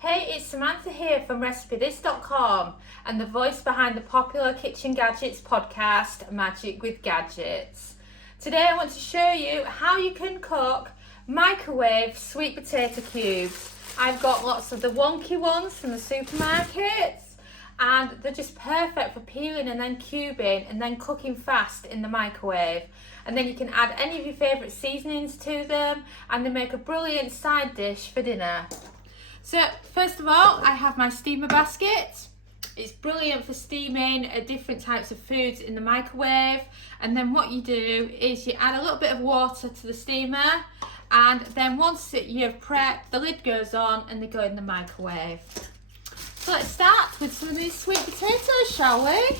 Hey, it's Samantha here from RecipeThis.com and the voice behind the popular Kitchen Gadgets podcast, Magic with Gadgets. Today I want to show you how you can cook microwave sweet potato cubes. I've got lots of the wonky ones from the supermarkets and they're just perfect for peeling and then cubing and then cooking fast in the microwave. And then you can add any of your favourite seasonings to them and they make a brilliant side dish for dinner. So first of all, I have my steamer basket. It's brilliant for steaming different types of foods in the microwave. And then what you do is you add a little bit of water to the steamer, and then once you've prepped, the lid goes on and they go in the microwave. So let's start with some of these sweet potatoes, shall we?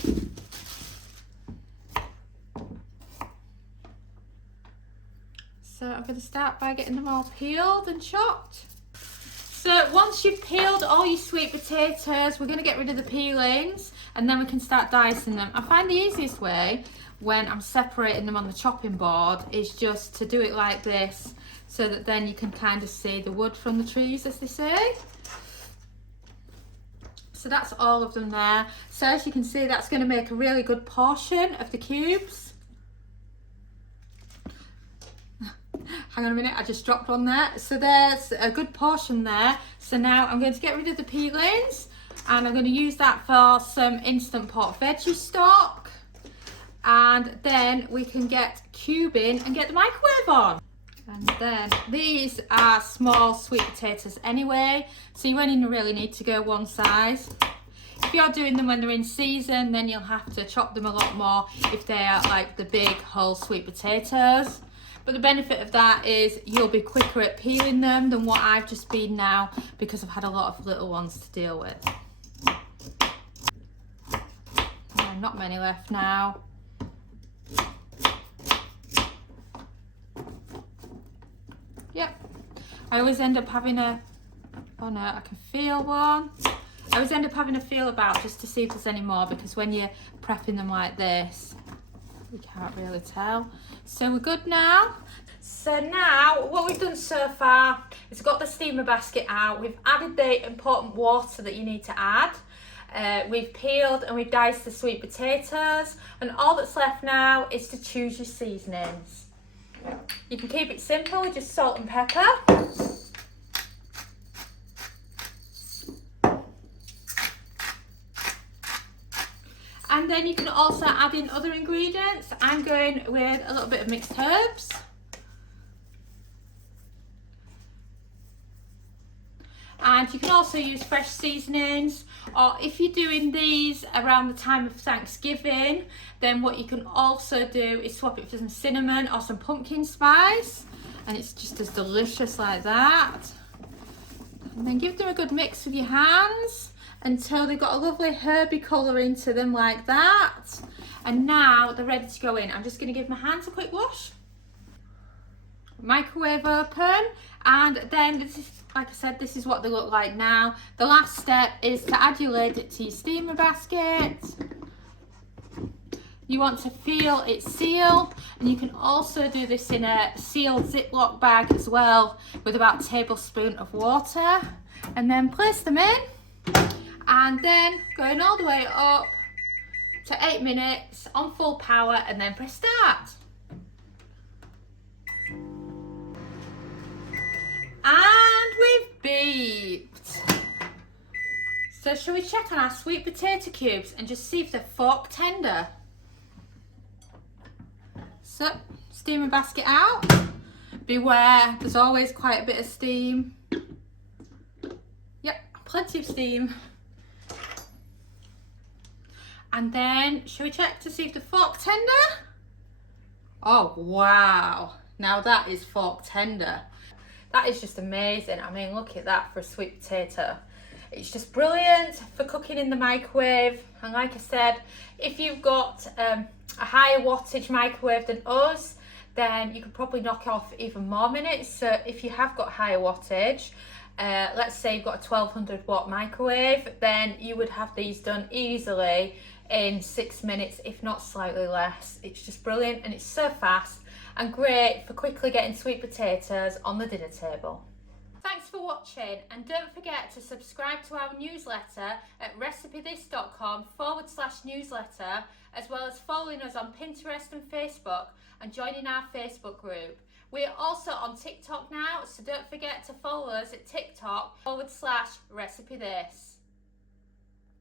So I'm going to start by getting them all peeled and chopped. So once you've peeled all your sweet potatoes, we're going to get rid of the peelings and then we can start dicing them. I find the easiest way when I'm separating them on the chopping board is just to do it like this, so that then you can kind of see the wood from the trees, as they say. So that's all of them there. So as you can see, that's going to make a really good portion of the cubes. Hang on a minute, I just dropped one there. So there's a good portion there. So now I'm going to get rid of the peelings and I'm going to use that for some instant pot veggie stock. And then we can get cubing and get the microwave on. And then these are small sweet potatoes anyway, so you only really need to go one size. If you're doing them when they're in season, then you'll have to chop them a lot more if they are like the big whole sweet potatoes. But the benefit of that is you'll be quicker at peeling them than what I've just been now, because I've had a lot of little ones to deal with. Not many left now. Yep. I always end up having a, oh no, I can feel one. I always end up having a feel about just to see if there's any more, because when you're prepping them like this, you can't really tell. So we're good now. So now what we've done so far is got the steamer basket out. We've added the important water that you need to add. We've peeled and we've diced the sweet potatoes, and all that's left now is to choose your seasonings. You can keep it simple with just salt and pepper. And then you can also add in other ingredients. I'm going with a little bit of mixed herbs. And you can also use fresh seasonings, or if you're doing these around the time of Thanksgiving, then what you can also do is swap it for some cinnamon or some pumpkin spice, and it's just as delicious like that. And then give them a good mix with your hands until they've got a lovely herby colour into them like that. And now they're ready to go in. I'm just going to give my hands a quick wash. Microwave open, and then this is, like I said, this is what they look like now. The last step is to add your lid to your steamer basket. You want to feel it seal, and you can also do this in a sealed Ziploc bag as well, with about a tablespoon of water, and then place them in. And then going all the way up to 8 minutes on full power, and then press start. And we've beeped. So shall we check on our sweet potato cubes and just see if they're fork tender? So steamer basket out. Beware, there's always quite a bit of steam. Yep, plenty of steam. And then, shall we check to see if the fork tender? Oh, wow. Now that is fork tender. That is just amazing. I mean, look at that for a sweet potato. It's just brilliant for cooking in the microwave. And like I said, if you've got a higher wattage microwave than us, then you could probably knock off even more minutes. So if you have got higher wattage, let's say you've got a 1200 watt microwave, then you would have these done easily in 6 minutes, if not slightly less. It's just brilliant, and it's so fast and great for quickly getting sweet potatoes on the dinner table. Thanks for watching, and don't forget to subscribe to our newsletter at recipethis.com/newsletter, as well as following us on Pinterest and Facebook and joining our Facebook group. We are also on TikTok now, so don't forget to follow us at TikTok /recipethis.